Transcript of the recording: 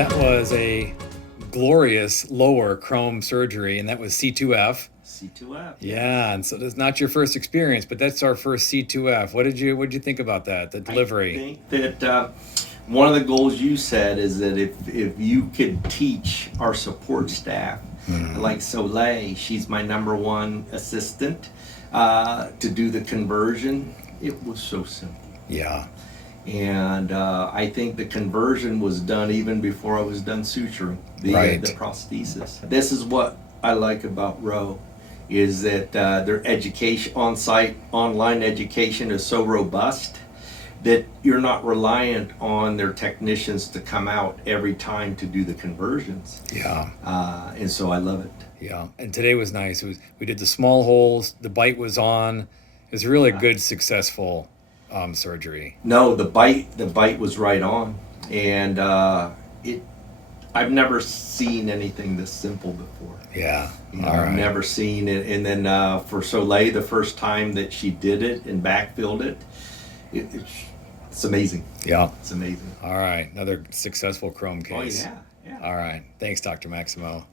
That was a glorious lower chrome surgery, and that was C2F. C2F. Yeah, and so that's not your first experience, but that's our first C2F. What did you think about that? The delivery. I think that one of the goals you said is that if you could teach our support staff, like Soleil, she's my number one assistant, to do the conversion, it was so simple. Yeah. And I think the conversion was done even before I was done suturing the prosthesis. This is what I like about Rowe, is that their education, on-site, online education is so robust that you're not reliant on their technicians to come out every time to do the conversions. Yeah. And so I love it. Yeah. And today was nice. We did the small holes. The bite was on. It was really a good, successful surgery. No, the bite was right on, and I've never seen anything this simple before. Yeah. I've never seen it. And then for Soleil, the first time that she did it and backfilled it, it's amazing. Yeah. It's amazing. All right. Another successful chrome case. Oh, yeah. All right. Thanks, Dr. Maximo.